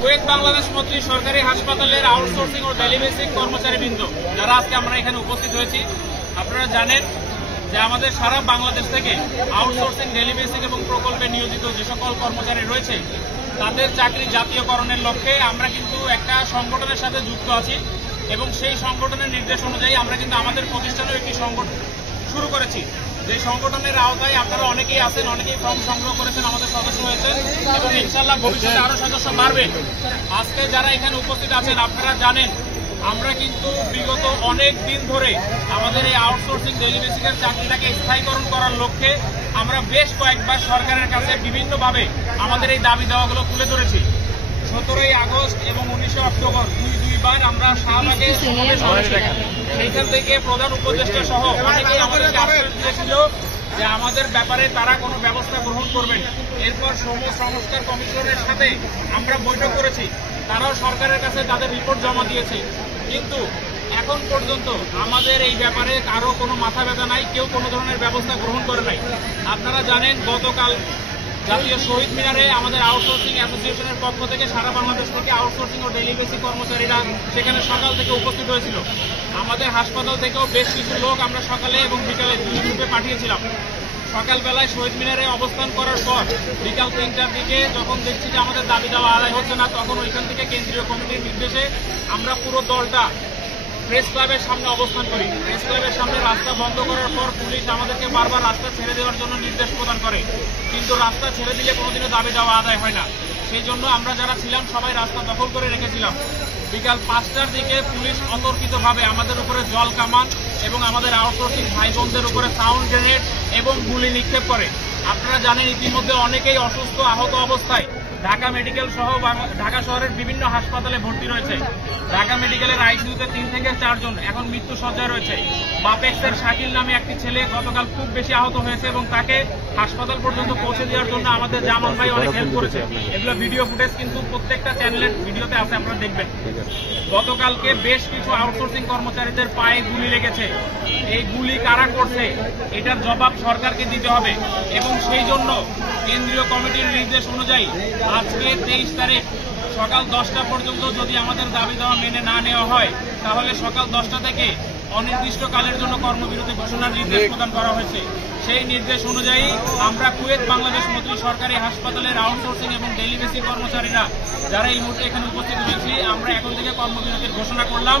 Kuwait Bangladesh মৈত্রী সরকারি হাসপাতালের আউটসোর্সিং ও ডেলিবেসিক কর্মচারীবৃন্দ যারা আজকে আমরা এখানে উপস্থিত হয়েছি, আপনারা জানেন যে আমাদের সারা বাংলাদেশ থেকে আউটসোর্সিং, ডেলিবেসিক এবং প্রকল্পে নিয়োজিত যে সকল কর্মচারী রয়েছে তাদের চাকরি জাতীয়করণের লক্ষ্যে আমরা কিন্তু একটা সংগঠনের সাথে যুক্ত আছি এবং সেই সংগঠনের নির্দেশ অনুযায়ী আমরা কিন্তু আমাদের প্রতিষ্ঠানেও একটি সংগঠন শুরু করেছি। যে সংগঠনের আওতায় আপনারা অনেকেই আছেন, অনেকেই ফর্ম সংগ্রহ করেছেন, আমাদের সদস্য হয়েছেন এবং ইনশাল্লাহ ভবিষ্যতে আরো সদস্য বাড়বে। আজকে যারা এখানে উপস্থিত আছেন আপনারা জানেন আমরা কিন্তু বিগত অনেক দিন ধরে আমাদের এই আউটসোর্সিং ডেলিবেসিকের চাকরিটাকে স্থায়ীকরণ করার লক্ষ্যে আমরা বেশ কয়েকবার সরকারের কাছে বিভিন্নভাবে আমাদের এই দাবি দেওয়াগুলো তুলে ধরেছি। 17ই আগস্ট এবং 19শে অক্টোবর দুইবার আমরা শাহবাগে সমাবেশ করেছিলাম। সেইখান থেকে প্রধান উপদেষ্টা সহ অনেকেই আমাদেরকে আশ্বাস দিয়েছিল যে আমাদের ব্যাপারে তারা কোনো ব্যবস্থা গ্রহণ করবেন। এরপর শ্রম সংস্কার কমিশনের সাথে আমরা বৈঠক করেছি, তারাও সরকারের কাছে তাদের রিপোর্ট জমা দিয়েছে, কিন্তু এখন পর্যন্ত আমাদের এই ব্যাপারে কারো কোনো মাথা ব্যথা নাই, কেউ কোনো ধরনের ব্যবস্থা গ্রহণ করে নাই। আপনারা জানেন গতকাল জাতীয় শহীদ মিনারে আমাদের আউটসোর্সিং অ্যাসোসিয়েশনের পক্ষ থেকে সারা বাংলাদেশ থেকে আউটসোর্সিং ও ডেলিবেসি কর্মচারীরা সেখানে সকাল থেকে উপস্থিত হয়েছিল। আমাদের হাসপাতাল থেকেও বেশ কিছু লোক আমরা সকালে এবং বিকালে দুই গ্রুপে পাঠিয়েছিলাম। সকালবেলায় শহীদ মিনারে অবস্থান করার পর বিকাল 3টার দিকে যখন দেখছি যে আমাদের দাবি দেওয়া আদায় হচ্ছে না, তখন ওইখান থেকে কেন্দ্রীয় কমিটির নির্দেশে আমরা পুরো দলটা প্রেস ক্লাবের সামনে অবস্থান করি। প্রেস ক্লাবের সামনে রাস্তা বন্ধ করার পর পুলিশ আমাদেরকে বারবার রাস্তা ছেড়ে দেওয়ার জন্য নির্দেশ প্রদান করে, কিন্তু রাস্তা ছেড়ে দিলে কোনোদিনও দাবি দেওয়া আদায় হয় না। সেই জন্য আমরা যারা ছিলাম সবাই রাস্তা দখল করে রেখেছিলাম। বিকাল 5টার দিকে পুলিশ অতর্কিতভাবে আমাদের উপরে জল কামান এবং আমাদের আউটসোর্সিং ভাই বোনদের উপরে সাউন্ড গ্রেনেড এবং গুলি নিক্ষেপ করে। আপনারা জানেন ইতিমধ্যে অনেকেই অসুস্থ, আহত অবস্থায় ঢাকা মেডিকেল সহ ঢাকা শহরের বিভিন্ন হাসপাতালে ভর্তি রয়েছে। ঢাকা মেডিকেলের আইসিইউতে 3 থেকে 4 জন এখন মৃত্যু সজ্জায় রয়েছে। বাপেক্সের শাকিল নামে একটি ছেলে গতকাল খুব বেশি আহত হয়েছে এবং তাকে হাসপাতাল পর্যন্ত পৌঁছে দেওয়ার জন্য আমাদের জামান ভাই অনেক হেল্প করেছে। এগুলো ভিডিও ফুটেজ কিন্তু প্রত্যেকটা চ্যানেলের ভিডিওতে আছে, আপনারা দেখবেন। গতকালকে বেশ কিছু আউটসোর্সিং কর্মচারীদের পায়ে গুলি লেগেছে। এই গুলি কারা করছে এটার জবাব সরকারকে দিতে হবে এবং সেই জন্য কেন্দ্রীয় কমিটির নির্দেশ অনুযায়ী আজকে 23 তারিখ সকাল 10টা পর্যন্ত যদি আমাদের দাবি দেওয়া মেনে না নেওয়া হয় তাহলে সকাল 10টা থেকে অনির্দিষ্টকালের জন্য কর্মবিরতি ঘোষণার নির্দেশ প্রদান করা হয়েছে। সেই নির্দেশ অনুযায়ী আমরা কুয়েত বাংলাদেশ মৈত্রী সরকারি হাসপাতালের আউটসোর্সিং এবং ডেলিবেসি কর্মচারীরা যারা এই মুহূর্তে এখানে উপস্থিত হয়েছি আমরা এখন থেকে কর্মবিরতির ঘোষণা করলাম।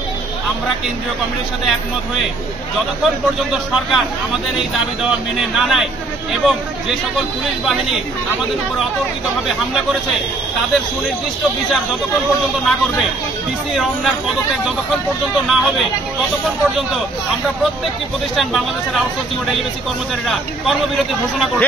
আমরা কেন্দ্রীয় কমিটির সাথে একমত হয়ে যতক্ষণ পর্যন্ত সরকার আমাদের এই দাবি দেওয়া মেনে না নেয় এবং যে সকল পুলিশ বাহিনী আমাদের উপর অতর্কিতভাবে হামলা করেছে তাদের সুনির্দিষ্ট বিচার যতক্ষণ পর্যন্ত না করবে, ডিসি রমনার পদত্যাগ যতক্ষণ পর্যন্ত না হবে ততক্ষণ পর্যন্ত আমরা প্রত্যেকটি প্রতিষ্ঠান বাংলাদেশের আউটসোর্সিং ও ডেলিবেসি কর্মচারীরা কর্মবিরতি ঘোষণা করব।